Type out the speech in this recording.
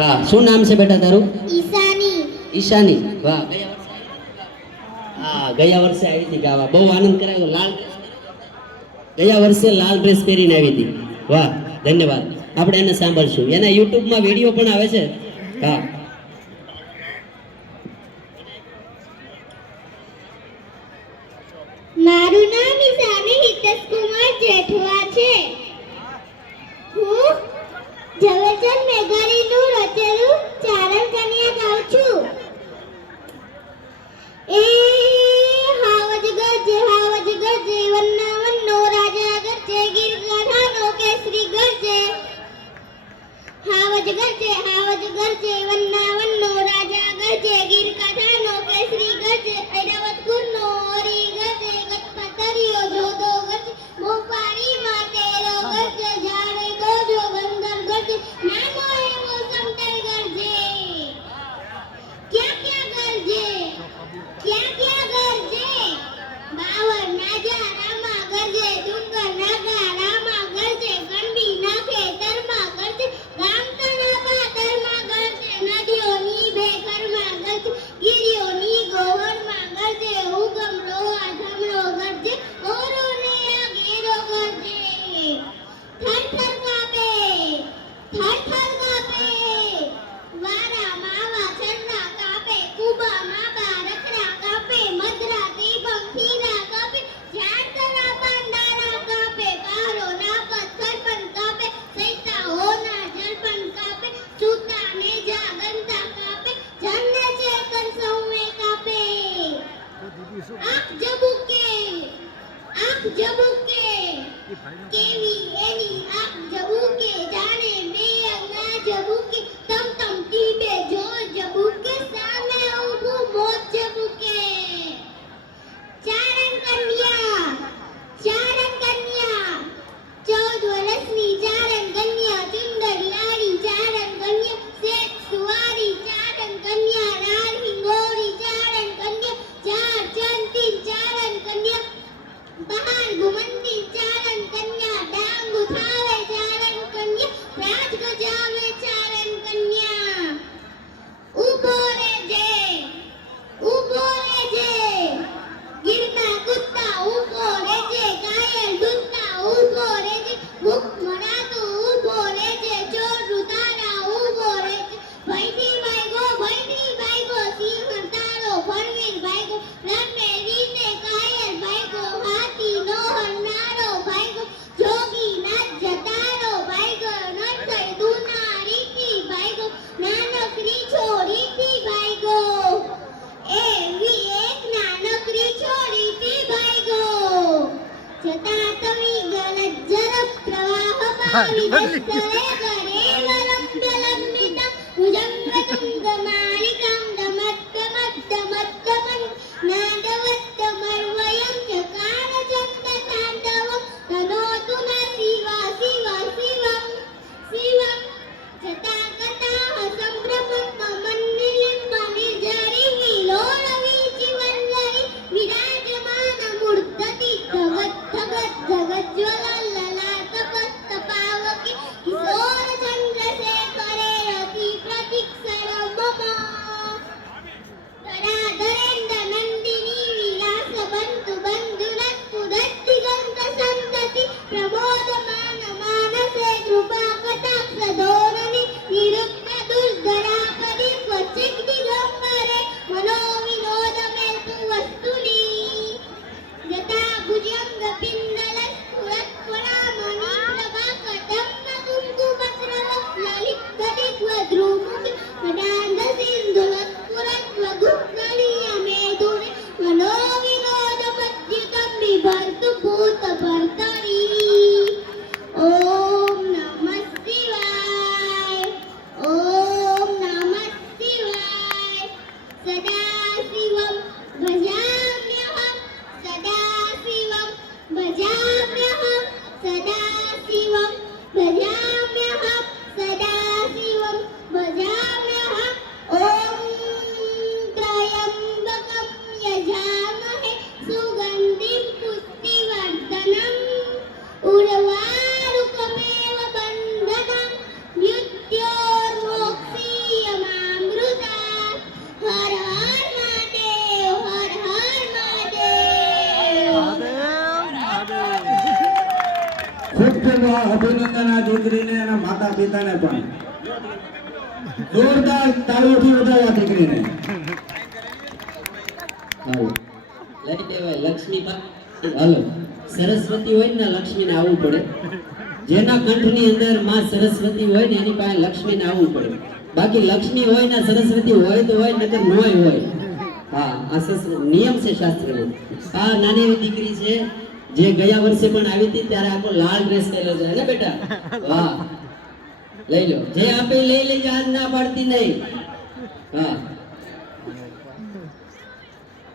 હા, શું નામ છે બેટા તારું? ઈશાની. ઈશાની, વાહ. હા, ગયા વર્ષે આવી હતી ગાવા, બહુ આનંદ કરાયો. ગયા વર્ષે લાલ ડ્રેસ પહેરીને આવી હતી. વાહ, ધન્યવાદ. આપણે એને સાંભળશું. એના યુટ્યુબમાં વિડીયો પણ આવે છે. હા, મારું નામ ઈશાની હિતેશ કુમાર જેઠવા છે. હું ઝવેરચંદ મેઘાણીનું રચેલું ચારણ કન્યા ગાઉં છું. એ હાવજ ગરજે વન્નાવન્નો રાજા ગરજે ગીર ગાઢાનો કેસરી ગરજે. હાવજ ગરજે વન્નાવન્નો રાજા ગરજે ગીર ગાઢાનો કેસરી ગરજે. ઐરાવત કુરનો ઓરી ગરજે ગતપતરિયો જોધો ગરજે. મોપારી માટેરો ગરજે જાણે દોજો બંદર ગરજે. નાનો એવો સમતલ ગરજે. ક્યાં ગરજે બાવર નાજા રામા ગરજે. ડુંગર નાગા રામા ગરજે. ગણબી નાખે તરમા ગરજે. ગામ તણાપા તરમા ગરજે. નદીઓની બે ઘરમાં ગરજે. ગીરીઓની ગોવરમાં ગરજે. ઉગમ રોવા ધમરો ગરજે. ઓરો ને આ ઘેરો ગરજે. થર કાપે વારા માવા ચંદ્રા કાપે. કુબા માબા રખડા કાપે. મધરા દીપમ ખીરા કાપે. ઝાડ તરા પાંડારા કાપે. પારો નાપત સરપન કાપે. સૈતા હોના જલપન કાપે. સૂતા નેજા ગંતા કાપે. જન્ને ચેતન સૌએ કાપે. આંખ જબુકે કેવી એની આંખ જબુકે. જાણે મેયર ના જબુકે. તમ ટીપે જો જબુકે. સામે ઊભું મોત જબુકે. ચારણ કન્યા 14 વર્ષની ચારણ કન્યા. ચુંદર લાડી ચારણ કન્યા. શેઠ સુવારી ચારણ કન્યા. રાર હિંગોરી ચારણ કન્યા. ચાર ચંતી ચારણ કન્યા. બહાર ઘુમંતી ચારણ કન્યા. ડાંગ ઉઠાવે ચારણ કન્યા. રાજ ગજાવે ચારણ કન્યા. ઊભો રહેજે ગિરનાર કુત્તા. ઊભો રહેજે કાયલ દૂતના. ઊભો રહેજે ભૂખ મરાતો. ઊભો રહેજે ચોર રૂતારા. ઊભો રહેજે ભયથી ભાઈગો. સિંહ તારો ફરવીર ભાઈગો. રમે રીને કાયલ ભાઈગો. હાથી નો હરનારો ભાઈગો. જોગી નાચ જતારો ભાઈગો. નરસઈ દુના રીતી ભાઈગો. નાનકડી છોરીથી ભાઈગો. એવી એક નાનકડી છોરીથી ભાઈગો. જતા તમી ગલત ઝરફ પ્રવાહમાં વિદસ્તરે કરે વલમ ડલમ મિતા. ભુજંગતુંગ માલિકામ દમત્તમત્તમત્તમન નાદવત્તમર્વયં ચકાર ચંદ તાંડવમ. તનોતુ ન શિવમ જતા કથા સંભ્રમમ મન્નિલિંબ નિર્જરી. વિલોળવી જીવનલરી વિરાજમાન મૂર્ધતિ. ધગત જગજ્વલ લલાટ તપાવકી. કિશોર અભિનંદન આ દીકરીને એના માતા પિતાને પણ જોરદાર તાળીઓથી વધાવો આ દીકરીને. હાલો લઈ દેવાય લક્ષ્મી હાલો સરસ્વતી હોય ને લક્ષ્મીને આવવું પડે. જેના કંઠની અંદર માં સરસ્વતી હોય ને એની પાસે લક્ષ્મીને આવવું પડે. બાકી લક્ષ્મી હોય ને સરસ્વતી હોય તો હોય નકર નોય હોય. હા આ નિયમ છે શાસ્ત્રનો. આ નાની એવી દીકરી છે જે ગયા વર્ષે પણ આવી હતી ત્યારે આખો લાલ ડ્રેસ પહેરેલો છે ને બેટા. વાહ લઈ લો જે આપે લઈ લેજો આજ ના પાડતી નહીં. હા